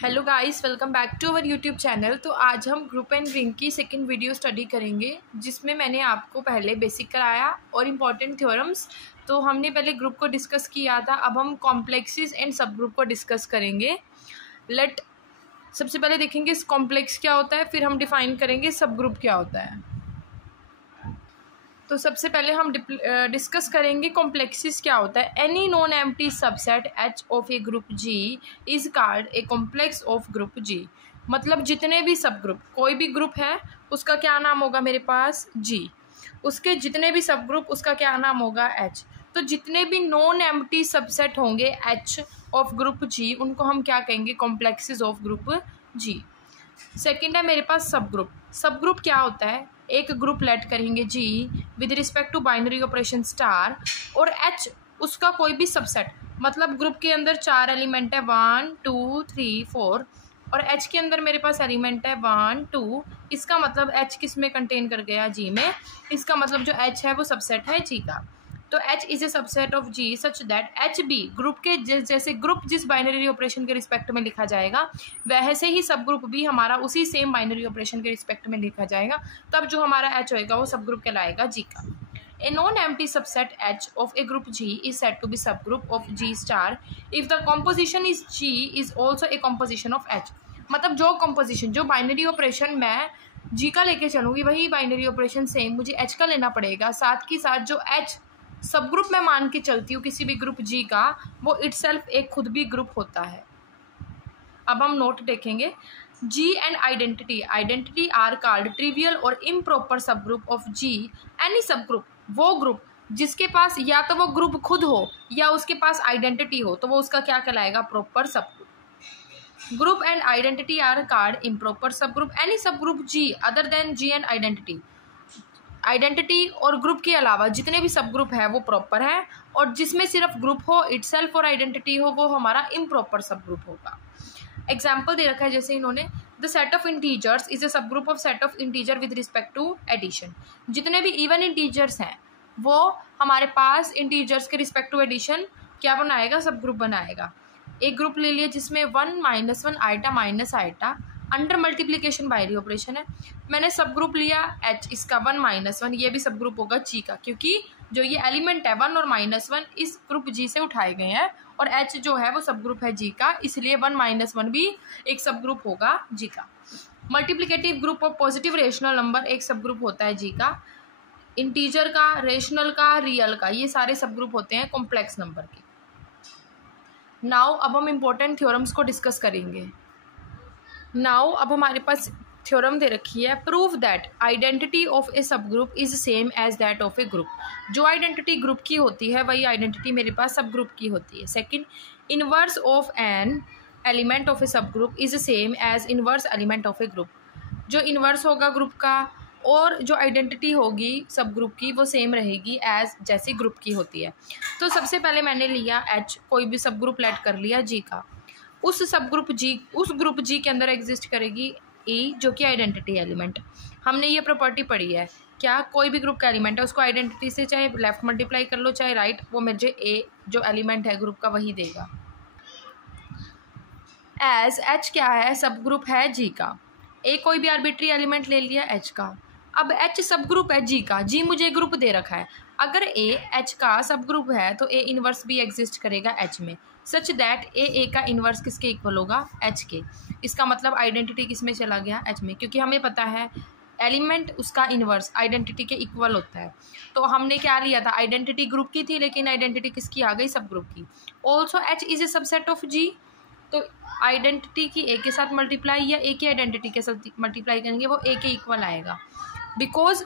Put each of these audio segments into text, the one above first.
Hello guys, welcome back to our YouTube channel. तो आज हम ग्रुप एंड रिंग की सेकंड वीडियो स्टडी करेंगे, जिसमें मैंने आपको पहले बेसिक कराया और इम्पॉर्टेंट थ्योरम्स। तो हमने पहले ग्रुप को डिस्कस किया था, अब हम कॉम्प्लेक्सेस एंड सब ग्रुप को डिस्कस करेंगे। सबसे पहले देखेंगे इस कॉम्प्लेक्स क्या होता है, फिर हम डिफाइन करेंगे सब ग्रुप क्या होता है। तो सबसे पहले हम डिस्कस करेंगे कॉम्प्लेक्सिस क्या होता है। Any non empty subset H of a group G is called a complex of group G. मतलब जितने भी सब ग्रुप, कोई भी ग्रुप है उसका क्या नाम होगा मेरे पास जी, उसके जितने भी सब ग्रुप उसका क्या नाम होगा एच। तो जितने भी नॉन एम्प्टी सबसेट होंगे एच ऑफ ग्रुप जी, उनको हम क्या कहेंगे, complexes of group G. Second है मेरे पास सब ग्रुप। सब ग्रुप क्या होता है, एक ग्रुप लेट करेंगे G with respect to binary operation star और एच उसका कोई भी सबसेट। मतलब ग्रुप के अंदर 4 एलिमेंट है, 1 2 3 4, और एच के अंदर मेरे पास एलिमेंट है 1 2। इसका मतलब एच किस में कंटेन कर गया, जी में। इसका मतलब जो एच है वो सबसेट है जी का। तो H is a subset of G such that H be group के जैसे ग्रुप जिस बाइनरी ऑपरेशन के रिस्पेक्ट में लिखा जाएगा वैसे ही सब ग्रुप भी हमारा उसी सेम बाइनरी ऑपरेशन के रिस्पेक्ट में लिखा जाएगा। तब जो हमारा H होएगा वो सब ग्रुप कहलाएगा G का। A non-empty subset H of a group G is said to be subgroup of G star if the composition is G is also a composition of H। मतलब जो composition, जो binary operation मैं G का लेके चलूँगी वही binary operation same मुझे H का लेना पड़ेगा। साथ ही साथ जो H सब ग्रुप में मान के चलती हूँ किसी भी ग्रुप जी का, वो इटसेल्फ एक खुद भी ग्रुप होता है। अब हम नोट देखेंगे। G and identity are called trivial और improper subgroup of G. Any subgroup, वो ग्रुप जिसके पास या तो वो ग्रुप खुद हो या उसके पास आइडेंटिटी हो, तो वो उसका क्या कहलाएगा, proper subgroup. Group and identity are called improper subgroup. Any subgroup G other than G and identity और ग्रुप के अलावा जितने भी सब ग्रुप है वो प्रॉपर है, और जिसमें सिर्फ ग्रुप हो इटसेल्फ और आइडेंटिटी हो वो हमारा इम्प्रॉपर सब ग्रुप होगा। एग्जाम्पल दे रखा है जैसे इन्होंने, the set of integers is a subgroup of set of integer with respect to addition. जितने भी इवन इंटीजर्स हैं वो हमारे पास इंटीजर्स के रिस्पेक्ट टू एडिशन क्या बनाएगा, सब ग्रुप बनाएगा। एक ग्रुप ले लिया जिसमें 1 -1 iota minus iota under multiplication binary operation है। मैंने सब ग्रुप लिया H, इसका 1 -1, ये भी सब ग्रुप होगा G का, क्योंकि जो ये एलिमेंट है 1 और -1 इस ग्रुप G से उठाए गए हैं, और H जो है वो सब ग्रुप है G का, इसलिए 1 -1 भी एक सब ग्रुप होगा G का। Multiplicative group of positive rational number एक सब ग्रुप होता है G का। इंटीजर का, रेशनल का, रियल का, ये सारे सब ग्रुप होते हैं कॉम्प्लेक्स नंबर के। नाउ अब हम इम्पोर्टेंट थ्योरम्स को डिस्कस करेंगे। नाउ अब हमारे पास थ्योरम दे रखी है, prove that identity of a subgroup is same as that of a group. जो आइडेंटिटी ग्रुप की होती है वही आइडेंटिटी मेरे पास सब ग्रुप की होती है। Second, inverse of an element of a subgroup is same as inverse element of a group. जो इनवर्स होगा ग्रुप का और जो आइडेंटिटी होगी सब ग्रुप की वो सेम रहेगी एज जैसी ग्रुप की होती है। तो सबसे पहले मैंने लिया H, कोई भी सब ग्रुप लेट कर लिया G का। उस सब ग्रुप जी, उस ग्रुप जी के अंदर एग्जिस्ट करेगी E जो कि आइडेंटिटी एलिमेंट। हमने ये प्रॉपर्टी पढ़ी है क्या, कोई भी ग्रुप का एलिमेंट है उसको आइडेंटिटी से चाहे लेफ्ट मल्टीप्लाई कर लो चाहे राइट, वो मुझे A जो एलिमेंट है ग्रुप का वही देगा। एज H क्या है, सब ग्रुप है G का। A कोई भी आर्बिट्री एलिमेंट ले लिया H का। अब H सब ग्रुप है G का, G मुझे ग्रुप दे रखा है। अगर A H का सब ग्रुप है तो A इनवर्स भी एग्जिस्ट करेगा H में, सच दैट A का इन्वर्स किसके इक्वल होगा, H के। इसका मतलब आइडेंटिटी किस में चला गया, H में, क्योंकि हमें पता है एलिमेंट उसका इन्वर्स आइडेंटिटी के इक्वल होता है। तो हमने क्या लिया था, आइडेंटिटी ग्रुप की थी लेकिन आइडेंटिटी किसकी आ गई, सब ग्रुप की। Also H is a subset of G। तो आइडेंटिटी की A के साथ मल्टीप्लाई या A की आइडेंटिटी के साथ मल्टीप्लाई करेंगे वो A के इक्वल आएगा, बिकॉज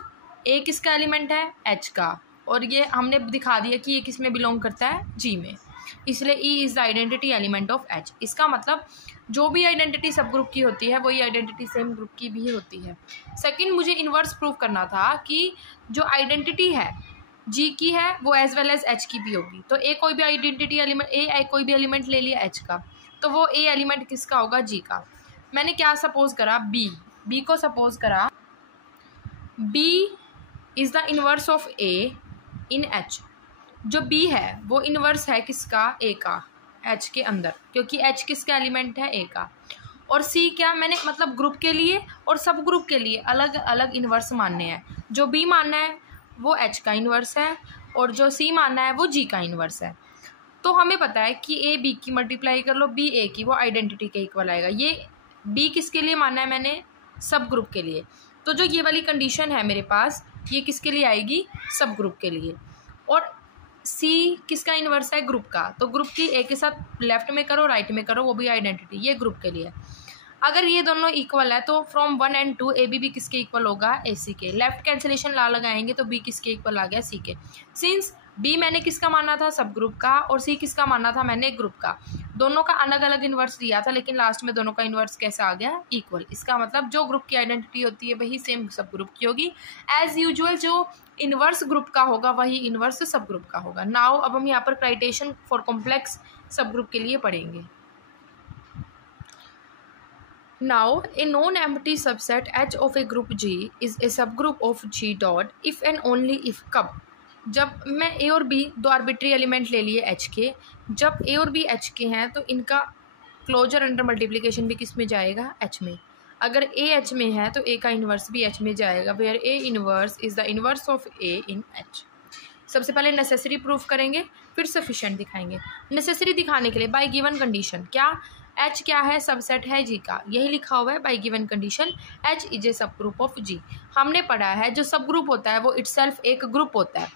A किसका एलिमेंट है, H का, और ये हमने दिखा दिया कि ये किस में बिलोंग करता है, G में, इसलिए E is the identity element of H। इसका मतलब जो भी आइडेंटिटी सब ग्रुप की होती है वही आइडेंटिटी सेम ग्रुप की भी होती है। सेकंड, मुझे इन्वर्स प्रूव करना था कि जो आइडेंटिटी है G की है वो एज वेल एज H की भी होगी। तो A कोई भी आइडेंटिटी एलिमेंट, A कोई भी एलिमेंट ले लिया H का, तो वो A एलिमेंट किसका होगा, G का। मैंने क्या सपोज करा, B को सपोज करा B is the inverse of A in H। जो B है वो इन्वर्स है किसका, A का, H के अंदर, क्योंकि H किसका एलिमेंट है, A का। और सी क्या, मैंने मतलब ग्रुप के लिए और सब ग्रुप के लिए अलग अलग इन्वर्स मानने हैं। जो बी मानना है वो एच का इन्वर्स है और जो सी मानना है वो जी का इन्वर्स है। तो हमें पता है कि ए बी की मल्टीप्लाई कर लो बी ए की, वो आइडेंटिटी के इक्वल आएगा। ये बी किसके लिए मानना है मैंने, सब ग्रुप के लिए। तो जो ये वाली कंडीशन है मेरे पास, ये किसके लिए आएगी, सब ग्रुप के लिए। और सी किसका इन्वर्स है, ग्रुप का। तो ग्रुप की ए के साथ लेफ्ट में करो राइट में करो, वो भी आइडेंटिटी, ये ग्रुप के लिए। अगर ये दोनों इक्वल है तो फ्रॉम 1 and 2 ए बी किसके इक्वल होगा, ए सी के। लेफ्ट कैंसिलेशन ला लगाएंगे तो बी किसके इक्वल आ गया, सी के। सिंस बी मैंने किसका माना था, सब ग्रुप का, और सी किसका माना था मैंने, ग्रुप का। दोनों का अलग अलग इन्वर्स दिया था लेकिन लास्ट में दोनों का इन्वर्स कैसा आ गया, इक्वल। इसका मतलब जो ग्रुप की आइडेंटिटी होती है वही सेम सब ग्रुप की होगी। एज यूजुअल जो इन्वर्स ग्रुप का होगा वही इन्वर्स सब ग्रुप का होगा। नाउ अब हम यहाँ पर क्राइटेरियन फॉर कॉम्प्लेक्स सब ग्रुप के लिए पढ़ेंगे। Now, a non-empty subset H of a group G is a subgroup of G dot if and only if कब, जब मैं A और B दो आर्बिट्री एलिमेंट ले लिए H के, जब A और B H के हैं तो इनका क्लोजर अंडर मल्टीप्लिकेशन भी किस में जाएगा, H में। अगर A H में है तो A का इन्वर्स भी H में जाएगा, where A inverse is the inverse of A in H। सबसे पहले नेसेसरी प्रूफ करेंगे फिर सफिशिएंट दिखाएंगे। नेसेसरी दिखाने के लिए बाय गिवन कंडीशन, क्या H क्या है, सबसेट है G का, यही लिखा हुआ है bye given condition H is a subgroup of G। हमने पढ़ा है जो सब ग्रुप होता है वो इटसेल्फ एक ग्रुप होता है।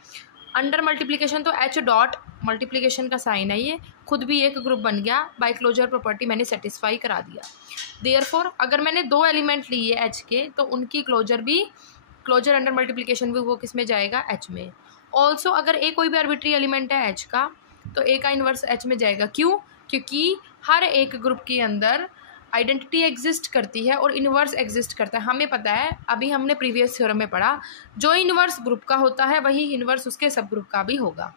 अंडर मल्टीप्लिकेशन तो H डॉट मल्टीप्लिकेशन का साइन है, ये खुद भी एक ग्रुप बन गया, बाय क्लोजर प्रॉपर्टी मैंने सेटिस्फाई करा दिया। देयरफॉर अगर मैंने दो एलिमेंट लिए H के तो उनकी क्लोजर अंडर मल्टीप्लिकेशन भी वो किस में जाएगा, H में। ऑल्सो अगर ए कोई भी आर्बिट्री एलिमेंट है H का तो ए का इन्वर्स H में जाएगा। क्यों, क्योंकि हर एक ग्रुप के अंदर आइडेंटिटी एग्जिस्ट करती है और इन्वर्स एग्जिस्ट करता है। हमें पता है, अभी हमने प्रीवियस थ्योरम में पढ़ा, जो इन्वर्स ग्रुप का होता है वही इन्वर्स उसके सब ग्रुप का भी होगा।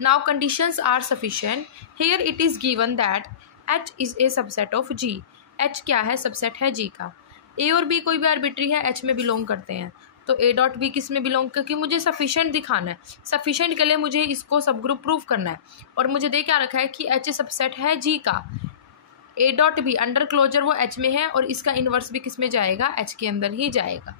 Now conditions are sufficient, here it is given that H is a subset of G। H क्या है, सबसेट है G का। ए और बी कोई भी आर्बिट्री है H में बिलोंग करते हैं, तो ए डॉट बी किस में बिलोंग, क्योंकि मुझे सफिशिएंट दिखाना है, सफिशिएंट के लिए मुझे इसको सब ग्रुप प्रूफ करना है। और मुझे दे क्या रखा है कि H सबसेट है G का, a dot b under closure वो H में है और इसका इन्वर्स भी किस में जाएगा, H के अंदर ही जाएगा।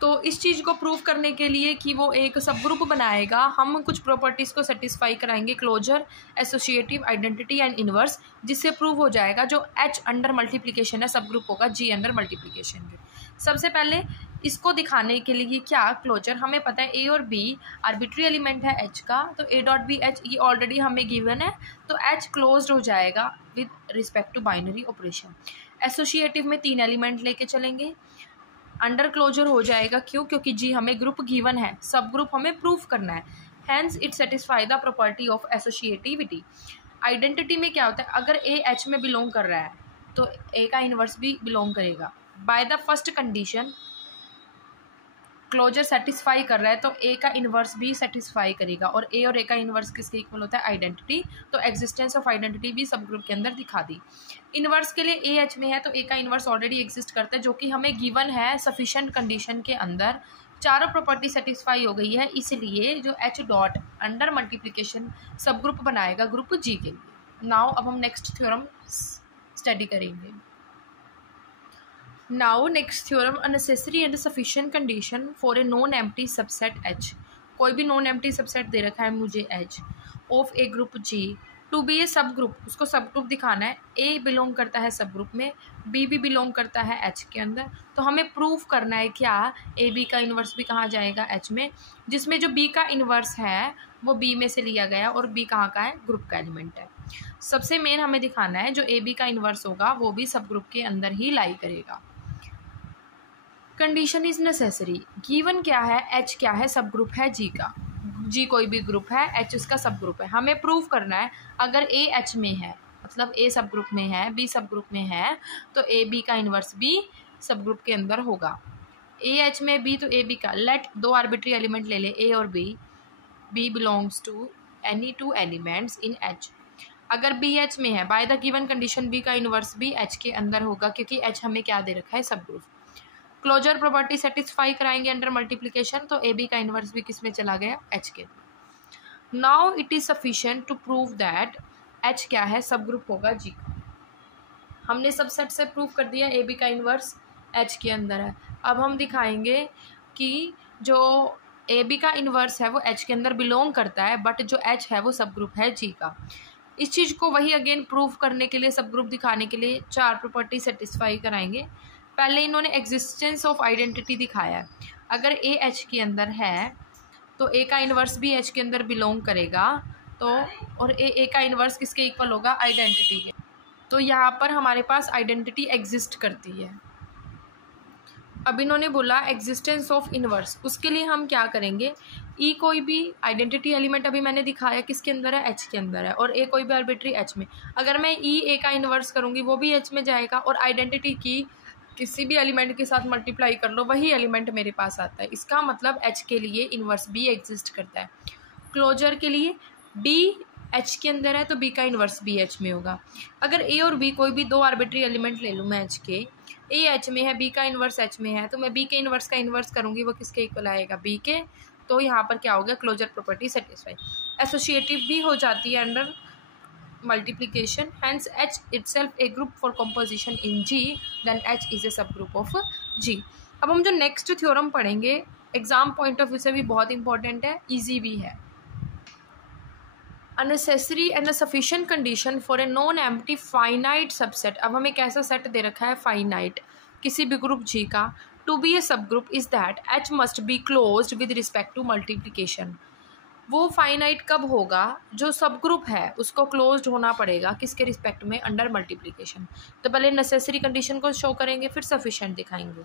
तो इस चीज़ को प्रूव करने के लिए कि वो एक सब ग्रुप बनाएगा, हम कुछ प्रॉपर्टीज़ को सेटिस्फाई कराएंगे, closure, associative, identity and inverse, जिससे प्रूव हो जाएगा जो H अंडर मल्टीप्लिकेशन है सब ग्रुप होगा G अंडर मल्टीप्लिकेशन के। सबसे पहले इसको दिखाने के लिए क्या क्लोजर, हमें पता है ए और बी आर्बिट्री एलिमेंट है H का, तो ए डॉट बी H ये ऑलरेडी हमें गिवन है, तो H क्लोज्ड हो जाएगा with respect to binary operation. Associative में 3 एलिमेंट लेके चलेंगे, अंडर क्लोजर हो जाएगा। क्यों, क्योंकि जी हमें ग्रुप गिवन है, सब ग्रुप हमें प्रूफ करना है, hence it satisfy the property of associativity. Identity में क्या होता है, अगर ए H में बिलोंग कर रहा है तो ए का इन्वर्स भी बिलोंग करेगा। By the first condition closure satisfy कर रहा है तो ए का इन्वर्स भी सेटिस्फाई करेगा, और ए और ए का इन्वर्स किसके इक्वल होता है, आइडेंटिटी। तो एग्जिस्टेंस ऑफ आइडेंटिटी भी सब ग्रुप के अंदर दिखा दी। इन्वर्स के लिए ए H में है तो ए का इन्वर्स ऑलरेडी एग्जिस्ट करता है, जो कि हमें गिवन है सफिशिएंट कंडीशन के अंदर। चारों प्रॉपर्टी सेटिस्फाई हो गई है, इसलिए जो H डॉट अंडर मल्टीप्लिकेशन सब ग्रुप बनाएगा ग्रुप G के लिए। नाउ अब हम नेक्स्ट थ्योरम स्टडी करेंगे। Now next theorem, a necessary and sufficient condition for a non-empty subset H। कोई भी नॉन एम्प्टी सबसेट दे रखा है मुझे H of a group G to be a subgroup, उसको सब ग्रुप दिखाना है। A बिलोंग करता है सब ग्रुप में, B भी बिलोंग करता है H के अंदर, तो हमें प्रूफ करना है क्या, A B का इन्वर्स भी कहाँ जाएगा, H में, जिसमें जो B का इन्वर्स है वो B में से लिया गया और B कहाँ का है, ग्रुप का एलिमेंट है। सबसे मेन हमें दिखाना है जो A B का इन्वर्स होगा वो भी सब ग्रुप के अंदर ही लाई करेगा। कंडीशन इज नेसेसरी, गिवन क्या है, H क्या है, सब ग्रुप है G का, G कोई भी ग्रुप है, H उसका सब ग्रुप है। हमें प्रूव करना है अगर A H में है, मतलब A सब ग्रुप में है, B सब ग्रुप में है, तो A B का इन्वर्स भी सब ग्रुप के अंदर होगा। A H में B तो A B का, लेट दो आर्बिट्री एलिमेंट ले ले A और B, B belongs to any two elements in H। अगर B H में है, by the given condition B का इन्वर्स भी H के अंदर होगा, क्योंकि H हमें क्या दे रखा है, सब ग्रुप। क्लोजर प्रॉपर्टी सेटिस्फाई कराएंगे अंडर मल्टीप्लिकेशन, तो ए बी का इन्वर्स भी किस में चला गया, H के। Now it is sufficient to prove that H क्या है, सब ग्रुप होगा G। हमने सबसेट से प्रूव कर दिया ए बी का इन्वर्स एच के अंदर है। अब हम दिखाएंगे कि जो ए बी का इन्वर्स है वो एच के अंदर बिलोंग करता है, बट जो एच है वो सब ग्रुप है जी का। इस चीज़ को वही अगेन प्रूव करने के लिए, सब ग्रुप दिखाने के लिए 4 प्रॉपर्टी सेटिस्फाई कराएंगे। पहले इन्होंने एग्जिस्टेंस ऑफ आइडेंटिटी दिखाया है। अगर ए एच के अंदर है तो ए का इन्वर्स भी एच के अंदर बिलोंग करेगा, तो और ए का इन्वर्स किसके इक्वल होगा, आइडेंटिटी के। तो यहाँ पर हमारे पास आइडेंटिटी एग्जिस्ट करती है। अब इन्होंने बोला एग्जिस्टेंस ऑफ इन्वर्स, उसके लिए हम क्या करेंगे, ई कोई भी आइडेंटिटी एलिमेंट अभी मैंने दिखाया किसके अंदर है, एच के अंदर है, और ए कोई भी आर्बिट्री एच में। अगर मैं ई ए का इन्वर्स करूँगी वो भी एच में जाएगा, और आइडेंटिटी की किसी भी एलिमेंट के साथ मल्टीप्लाई कर लो वही एलिमेंट मेरे पास आता है। इसका मतलब एच के लिए इन्वर्स बी एग्जिस्ट करता है। क्लोजर के लिए बी एच के अंदर है तो बी का इन्वर्स बी एच में होगा। अगर ए और बी कोई भी दो आर्बिट्री एलिमेंट ले लूँ मैं एच के, ए एच में है, बी का इन्वर्स एच में है, तो मैं बी के इन्वर्स का इन्वर्स करूँगी वो किसके इक्वल आएगा, बी के। तो यहाँ पर क्या हो गया, क्लोजर प्रॉपर्टी सेटिस्फाई। एसोसिएटिव भी हो जाती है under multiplication, hence H itself a group for composition in G, then H is a subgroup of G। अब हम जो नेक्स्ट थ्योरम पढ़ेंगे एग्जाम पॉइंट ऑफ व्यू से भी बहुत इंपॉर्टेंट है, इजी भी है। Unnecessary and sufficient condition for a non empty finite subset. अब हमें कैसा सेट दे रखा है, फाइनाइट, किसी भी ग्रुप G का, to be a subgroup is that H must be closed with respect to multiplication. वो फाइनाइट कब होगा, जो सब ग्रुप है उसको क्लोज्ड होना पड़ेगा किसके रिस्पेक्ट में, अंडर मल्टीप्लिकेशन। तो पहले नेसेसरी कंडीशन को शो करेंगे फिर सफिशिएंट दिखाएंगे।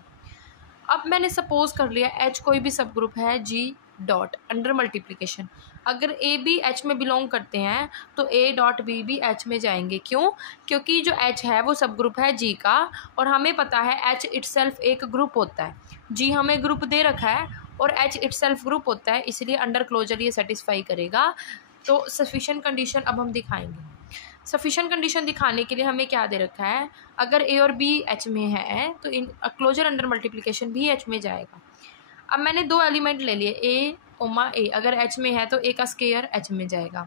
अब मैंने सपोज कर लिया एच कोई भी सब ग्रुप है जी डॉट अंडर मल्टीप्लिकेशन। अगर ए बी एच में बिलोंग करते हैं तो ए डॉट बी भी एच में जाएंगे। क्यों, क्योंकि जो एच है वो सब ग्रुप है जी का, और हमें पता है एच इटसेल्फ एक ग्रुप होता है। जी हमें ग्रुप दे रखा है और एच इटसेल्फ ग्रुप होता है, इसलिए अंडर क्लोजर ये सेटिस्फाई करेगा। तो सफिशिएंट कंडीशन अब हम दिखाएंगे। सफिशिएंट कंडीशन दिखाने के लिए हमें क्या दे रखा है, अगर ए और बी एच में है तो इन क्लोजर अंडर मल्टीप्लिकेशन भी एच में जाएगा। अब मैंने दो एलिमेंट ले लिए ए ओमा ए, अगर एच में है तो ए का स्केयर एच में जाएगा।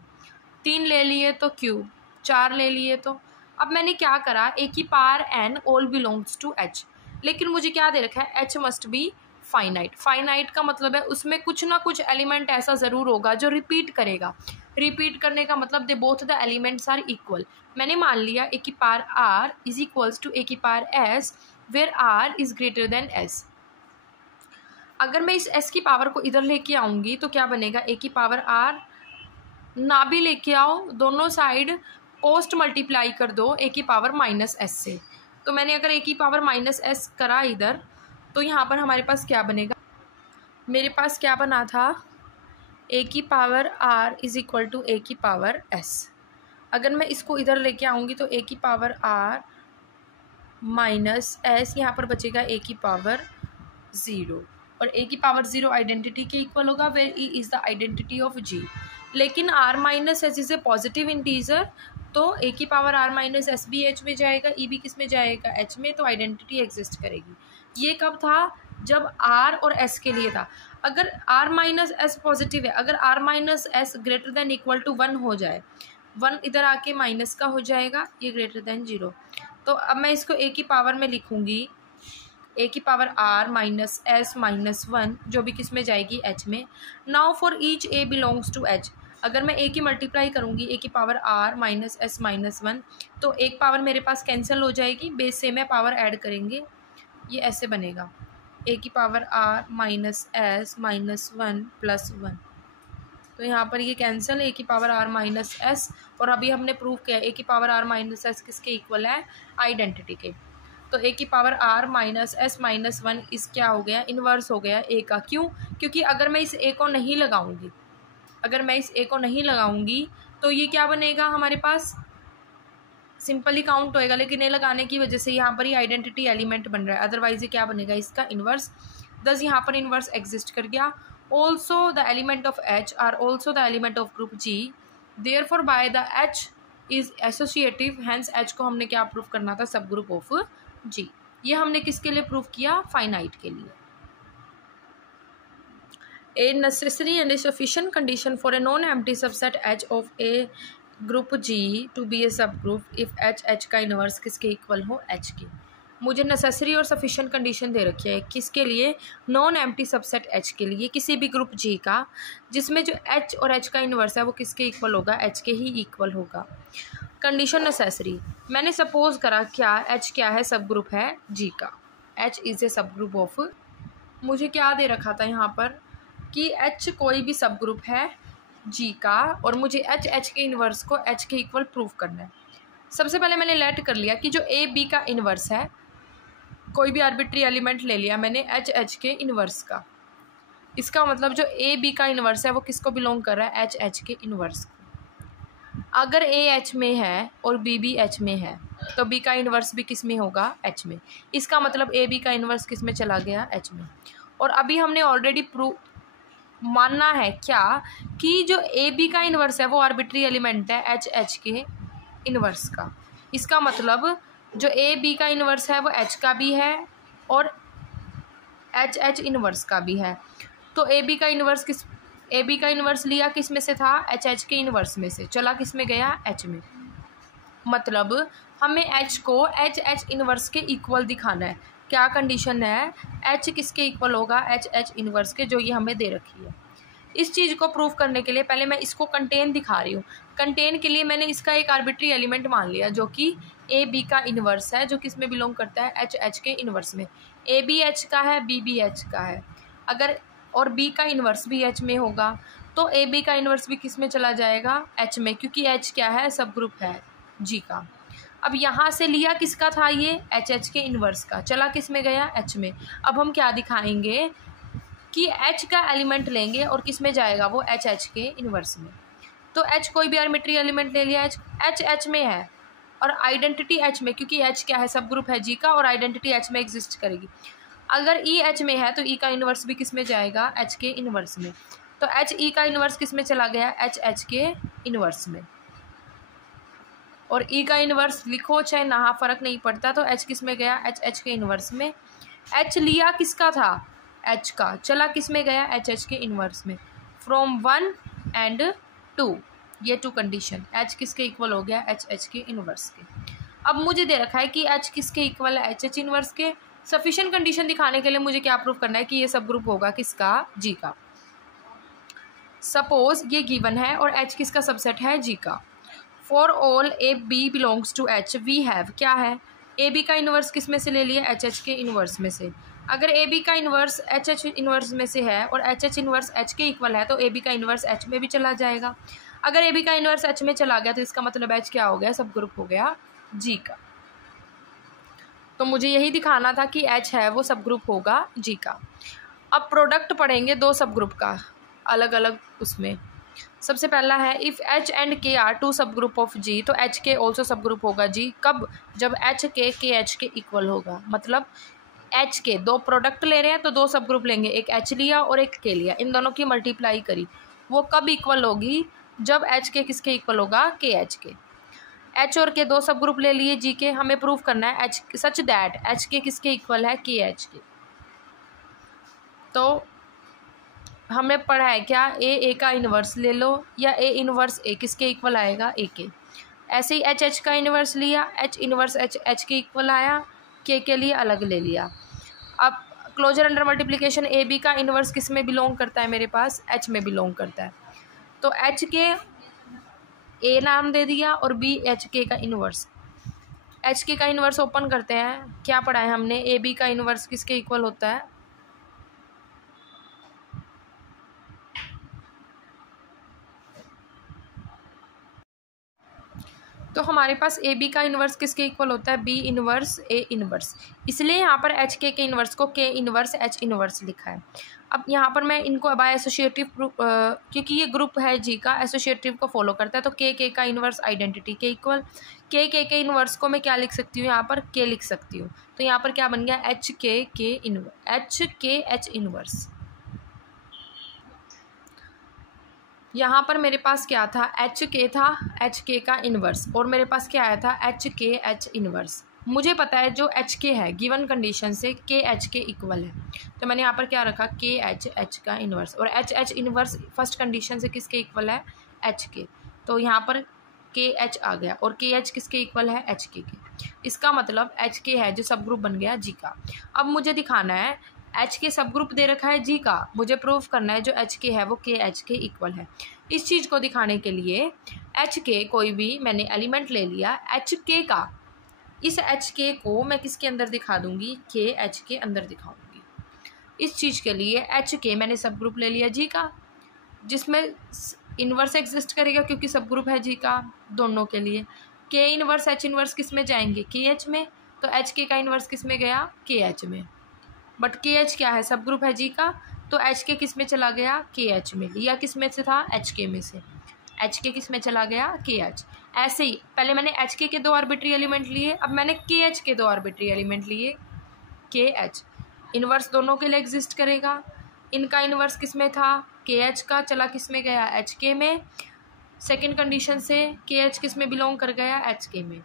3 ले लिए तो क्यूब, 4 ले लिए तो। अब मैंने क्या करा, ए की power N all belongs to H, लेकिन मुझे क्या दे रखा है, H must be finite. Finite का मतलब है उसमें कुछ ना कुछ एलिमेंट ऐसा ज़रूर होगा जो रिपीट करेगा। रिपीट करने का मतलब they both the elements are equal. मैंने मान लिया ए की power r is equals to a की power s, where r is greater than s. अगर मैं इस एस की पावर को इधर लेके आऊँगी तो क्या बनेगा, ए की पावर आर, ना भी लेके आओ, दोनों साइड पोस्ट मल्टीप्लाई कर दो ए की पावर माइनस एस से। तो मैंने अगर ए की पावर माइनस एस करा इधर, तो यहाँ पर हमारे पास क्या बनेगा, मेरे पास क्या बना था, ए की power r is equal to a की पावर एस। अगर मैं इसको इधर लेके आऊँगी तो ए की पावर आर माइनस एस, यहाँ पर बचेगा ए की पावर 0, और ए की पावर 0 आइडेंटिटी के इक्वल होगा, where e is the identity of G. लेकिन r minus s is a positive integer, तो ए की पावर आर माइनस एस भी एच में जाएगा, ई भी किस में जाएगा, एच में, तो आइडेंटिटी एग्जिस्ट करेगी। ये कब था, जब आर और एस के लिए था। अगर आर माइनस एस पॉजिटिव है, अगर R minus S greater than equal to 1 हो जाए, 1 इधर आके माइनस का हो जाएगा, ये ग्रेटर देन 0। तो अब मैं इसको ए की पावर में लिखूँगी, ए की power are minus S minus 1, जो भी किस में जाएगी, एच में। Now for each A belongs to H, अगर मैं ए की मल्टीप्लाई करूँगी ए की power are minus S minus 1, तो एक पावर मेरे पास कैंसिल हो जाएगी, बेस से में पावर ऐड करेंगे, ये ऐसे बनेगा, ए की power are minus S minus 1 plus 1। तो यहाँ पर ये कैंसिल, ए की पावर आर माइनस एस, और अभी हमने प्रूव किया ए की पावर आर माइनस एस किसके इक्वल है, आइडेंटिटी के। तो ए की power are minus S minus 1 is क्या हो गया, इन्वर्स हो गया ए का। क्यों, क्योंकि अगर मैं इस ए को नहीं लगाऊंगी, अगर मैं इस ए को नहीं लगाऊंगी तो ये क्या बनेगा, हमारे पास सिंपली काउंट होएगा, लेकिन ए लगाने की वजह से यहाँ पर ही आइडेंटिटी एलिमेंट बन रहा है, अदरवाइज ये क्या बनेगा, इसका इन्वर्स। दस यहाँ पर इन्वर्स एग्जिस्ट कर गया। Also the element of H are also the element of group G, therefore by the H is associative, hence H को हमने क्या प्रूव करना था, सब ग्रुप ऑफ जी। ये हमने किसके लिए प्रूव किया, फाइनाइट के लिए। A necessary and a sufficient condition for a non-empty subset H of A group G to be a subgroup if H का इन्वर्स किसके इक्वल हो, एच के। मुझे नेसेसरी और सफिशिएंट कंडीशन दे रखी है किसके लिए, नॉन एम्प्टी सबसेट एच के लिए, किसी भी ग्रुप जी का जिसमें जो एच और एच का इन्वर्स है वो किसके इक्वल होगा, एच के ही इक्वल होगा। कंडीशन नेसेसरी, मैंने सपोज करा क्या एच क्या है, सब ग्रुप है जी का, H is a subgroup of, मुझे क्या दे रखा था यहाँ पर कि एच कोई भी सब ग्रुप है जी का और मुझे एच के इन्वर्स को एच के इक्वल प्रूव करना है। सबसे पहले मैंने लेट कर लिया कि जो ए बी का इन्वर्स है, कोई भी आर्बिट्री एलिमेंट ले लिया मैंने एच के इन्वर्स का, इसका मतलब जो ए बी का इन्वर्स है वो किसको बिलोंग कर रहा है, एच के इन्वर्स को। अगर ए एच में है और बी भी एच में है तो बी का इन्वर्स भी किस में होगा, एच में। इसका मतलब ए बी का इन्वर्स किस में चला गया, एच में। और अभी हमने ऑलरेडी प्रूव मानना है क्या कि जो ए बी का इन्वर्स है वो आर्बिट्री एलिमेंट है एच के इन्वर्स का। इसका मतलब जो ए बी का इन्वर्स है वो एच का भी है और एच इन्वर्स का भी है। तो ए बी का इन्वर्स लिया किस में से था, एच के इन्वर्स में से, चला किस में गया, एच में। मतलब हमें एच को एच इन्वर्स के इक्वल दिखाना है। क्या कंडीशन है, एच किसके इक्वल होगा, एच इन्वर्स के, जो ये हमें दे रखी है। इस चीज़ को प्रूव करने के लिए पहले मैं इसको कंटेन दिखा रही हूँ। कंटेन के लिए मैंने इसका एक आर्बिट्री एलिमेंट मान लिया जो कि ए बी का इन्वर्स है, जो किस में बिलोंग करता है, एच के इन्वर्स में। ए बी एच का है, बी भी एच का है, अगर और बी का इन्वर्स भी एच में होगा तो ए बी का इन्वर्स भी किस में चला जाएगा, एच में, क्योंकि एच क्या है, सब ग्रुप है जी का। अब यहाँ से लिया किसका था ये, एच के इन्वर्स का, चला किस में गया, एच में। अब हम क्या दिखाएंगे कि एच का एलिमेंट लेंगे और किस में जाएगा वो, एच के इन्वर्स में। तो एच कोई भी आर्बिट्री एलिमेंट ले लिया, एच में है और आइडेंटिटी एच में, क्योंकि एच क्या है, सब ग्रुप है जी का और आइडेंटिटी एच में एग्जिस्ट करेगी। अगर ई एच में है तो ई का इन्वर्स भी किस में जाएगा, एच के इन्वर्स में। तो एच ई का इन्वर्स किस में चला गया, एच के इन्वर्स में। और ई का इन्वर्स लिखो चाहे ना, फ़र्क नहीं पड़ता। तो एच किस में गया, एच के इन्वर्स में। एच लिया किसका था, एच का, चला किस में गया, एच के इन्वर्स में। फ्रॉम 1 and 2, ये 2 कंडीशन, एच किसके इक्वल हो गया, एच के इन्वर्स के। अब मुझे दे रखा है कि एच किसके इक्वल है, एच इन्वर्स के। सफिशिएंट कंडीशन दिखाने के लिए मुझे क्या प्रूव करना है कि ये सब ग्रुप होगा किसका, जी का। सपोज ये गिवन है और एच किसका सबसेट है, जी का। For all A B belongs to H we have, क्या है, ए बी का इन्वर्स किस में से ले लिया, एच के इन्वर्स में से। अगर ए बी का इन्वर्स एच इन्वर्स में से है और एच इन्वर्स एच के इक्वल है तो ए बी का इन्वर्स एच में भी चला जाएगा। अगर ए बी का इन्वर्स एच में चला गया तो इसका मतलब एच क्या हो गया, सब ग्रुप हो गया जी का। तो मुझे यही दिखाना था कि एच है वो सब ग्रुप होगा जी का। अब प्रोडक्ट पढ़ेंगे दो सब ग्रुप का अलग अलग उसमें। सबसे पहला है इफ़ एच एंड के आर 2 सब ग्रुप ऑफ जी, तो एच के ऑल्सो सब ग्रुप होगा जी। कब, जब एच के एच के इक्वल होगा। मतलब एच के 2 प्रोडक्ट ले रहे हैं तो 2 सब ग्रुप लेंगे, एक एच लिया और एक के लिया, इन दोनों की मल्टीप्लाई करी, वो कब इक्वल होगी, जब एच के किसके इक्वल होगा, के एच के। एच और के 2 सब ग्रुप ले लिए जी के, हमें प्रूव करना है एच सच दैट एच के किसके इक्वल है, के एच के। तो हमने पढ़ा है क्या, ए का इन्वर्स ले लो या ए इन्वर्स ए किसके इक्वल आएगा, ए के। ऐसे ही एच का इन्वर्स लिया, एच इन्वर्स एच के इक्वल आया, के लिए अलग ले लिया। अब closure under multiplication A B का इन्वर्स किस में बिलोंग करता है, मेरे पास एच में बिलोंग करता है। तो एच के ए नाम दे दिया और बी एच के का इन्वर्स। एच के का इन्वर्स ओपन करते हैं, क्या पढ़ा है हमने, ए बी का इन्वर्स किसके इक्वल होता है, तो हमारे पास ए बी का इन्वर्स किसके इक्वल होता है, बी इन्वर्स ए इन्वर्स। इसलिए यहाँ पर एच के इन्वर्स को के इन्वर्स एच इन्वर्स लिखा है। अब यहाँ पर मैं इनको बाय एसोसिएटिव क्योंकि ये ग्रुप है जी का, एसोसिएटिव को फॉलो करता है, तो के का इन्वर्स आइडेंटिटी के इक्वल। के इन्वर्स को मैं क्या लिख सकती हूँ, यहाँ पर के लिख सकती हूँ। तो यहाँ पर क्या बन गया, एच के एच इन्वर्स। यहाँ पर मेरे पास क्या था, एच के था, एच के का इन्वर्स, और मेरे पास क्या आया था, एच के एच इन्वर्स। मुझे पता है जो एच के है गिवन कंडीशन से के एच के इक्वल है, तो मैंने यहाँ पर क्या रखा, के एच का इन्वर्स। और एच इन्वर्स फर्स्ट कंडीशन से किसके इक्वल है, एच के। तो यहाँ पर के एच आ गया और के एच किसके इक्वल है, एच के। इसका मतलब एच के है जो सब ग्रुप बन गया जी का। अब मुझे दिखाना है एच के सब ग्रुप दे रखा है जी का, मुझे प्रूफ करना है जो एच के है वो के एच के इक्वल है। इस चीज़ को दिखाने के लिए एच के कोई भी मैंने एलिमेंट ले लिया एच के का, इस एच के को मैं किसके अंदर दिखा दूंगी, के एच के अंदर दिखाऊंगी। इस चीज़ के लिए एच के मैंने सब ग्रुप ले लिया जी का, जिसमें इन्वर्स एग्जिस्ट करेगा क्योंकि सब ग्रुप है जी का दोनों के लिए। के इन्वर्स एच इन्वर्स किस में जाएंगे, के एच में, तो एच के का इन्वर्स किस में गया, के एच में। बट के एच क्या है, सब ग्रुप है जी का, तो एच के किस में चला गया, के एच में। लिया किस में से था, एच के में से, एच के किस में चला गया, के एच। ऐसे ही पहले मैंने एच के दो आर्बिट्री एलिमेंट लिए, अब मैंने के एच के दो आर्बिट्री एलिमेंट लिए, के एच इन्वर्स दोनों के लिए एग्जिस्ट करेगा। इनका इन्वर्स किस में था, के एच का, चला किस में गया, एच के में। सेकेंड कंडीशन से के एच किस में बिलोंग कर गया, एच के में।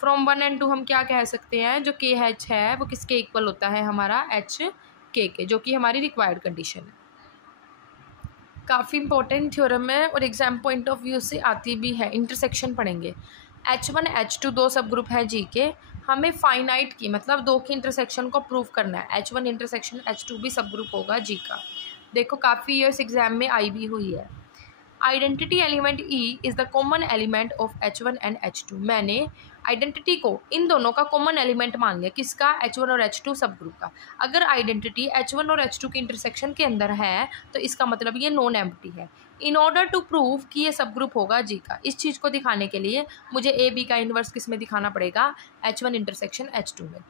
फ्रॉम 1 and 2 हम क्या कह सकते हैं, जो के एच है वो किसके इक्वल होता है, हमारा एच के, जो कि हमारी रिक्वायर्ड कंडीशन है। काफ़ी इंपॉर्टेंट थ्योरम है और एग्जाम पॉइंट ऑफ व्यू से आती भी है। इंटरसेक्शन पढ़ेंगे। H1 H2 दो सब ग्रुप है जी के, हमें फाइनाइट की मतलब दो की इंटरसेक्शन को प्रूव करना है। H1 इंटरसेक्शन H2 भी सब ग्रुप होगा जी का। देखो काफ़ी ईयर्स एग्जाम में आई भी हुई है। Identity element E is the common element of H1 and H2। मैंने आइडेंटिटी को इन दोनों का कॉमन एलिमेंट मान लिया, किसका, H1 और H2 सब ग्रुप का। अगर आइडेंटिटी H1 और H2 की इंटरसेक्शन के अंदर है तो इसका मतलब ये नॉन एम्प्टी है। इन ऑर्डर टू प्रूव कि ये सब ग्रुप होगा जी का, इस चीज़ को दिखाने के लिए मुझे ए बी का इन्वर्स किस में दिखाना पड़ेगा, H1 इंटरसेक्शन H2 में।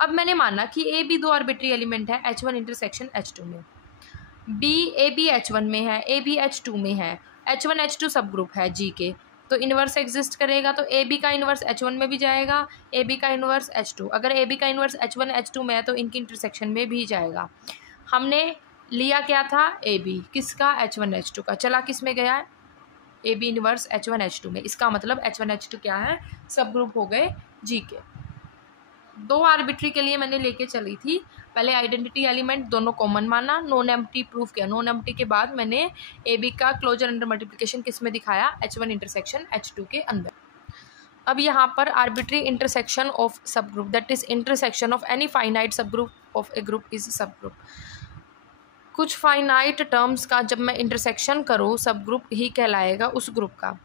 अब मैंने माना कि ए बी दो आर्बिट्री एलिमेंट है H1 इंटरसेक्शन H2 में, ए बी H1 में है, ए बी H2 में है, H1 H2 सब ग्रुप है जी के, तो इन्वर्स एग्जिस्ट करेगा। तो ए बी का इन्वर्स H1 में भी जाएगा, ए बी का इन्वर्स H2। अगर ए बी का इन्वर्स H1 H2 में है तो इनकी इंटरसेक्शन में भी जाएगा। हमने लिया क्या था, ए बी किसका, H1 H2 का, चला किस में गया, A B inverse H1 H2 में। इसका मतलब H1 H2 क्या है, सब ग्रुप हो गए जी के। दो आर्बिट्री के लिए मैंने लेके चली थी, पहले आइडेंटिटी एलिमेंट दोनों कॉमन माना, नॉन एम्प्टी प्रूफ किया। नॉन एम्प्टी के बाद मैंने ए बी का क्लोजर अंडर मल्टीप्लिकेशन किस में दिखाया, H1 इंटरसेक्शन H2 के अंदर। अब यहाँ पर arbitrary intersection of subgroup, that is intersection of any finite subgroup of a group is subgroup. कुछ फाइनाइट टर्म्स का जब मैं इंटरसेक्शन करूँ सब ग्रुप ही कहलाएगा उस ग्रुप का।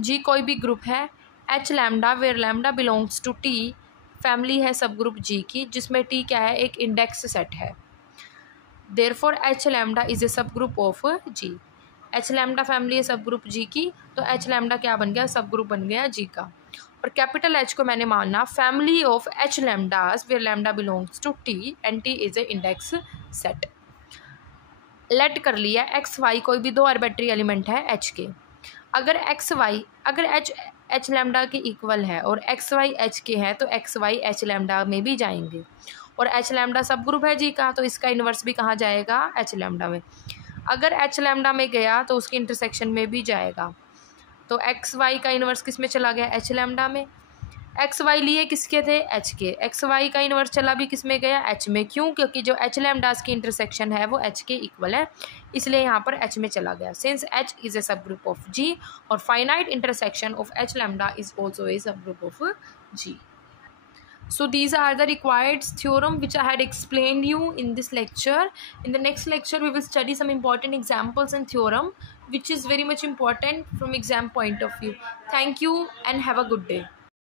जी कोई भी ग्रुप है, H lambda where lambda belongs to T family है सब ग्रुप जी की, जिसमें टी क्या है, एक इंडेक्स सेट है। Therefore H lambda is a subgroup of G. H lambda family है सब ग्रुप जी की, तो एच लैम्डा क्या बन गया, सब ग्रुप बन गया जी का। और कैपिटल एच को मैंने माना family of H lambdas where lambda belongs to T and T is a index set. Let कर लिया एक्स वाई कोई भी दो आर्बिट्री एलिमेंट है एच के। अगर एक्स वाई अगर एच लैम्डा के इक्वल है और एक्स वाई एच के है तो एक्स वाई एच लैम्डा में भी जाएंगे। और एच लैम्डा सब ग्रुप है जी का, तो इसका इन्वर्स भी कहाँ जाएगा, एच लैम्डा में। अगर एच लैम्डा में गया तो उसकी इंटरसेक्शन में भी जाएगा। तो एक्स वाई का इन्वर्स किस में चला गया, एच लैम्डा में। एक्स वाई लिए किसके थे, एच के। एक्स वाई का इन्वर्स चला भी किस में गया, एच में। क्यों, क्योंकि जो एच लैम्डास की इंटरसेक्शन है वो एच के इक्वल है, इसलिए यहाँ पर एच में चला गया। Since H is a subgroup of G और finite intersection of H lambda is also a subgroup of G. So these are the required theorem which I had explained you in this lecture. In the next lecture we will study some important examples and theorem which is very much important from exam point of view. Thank you and have a good day.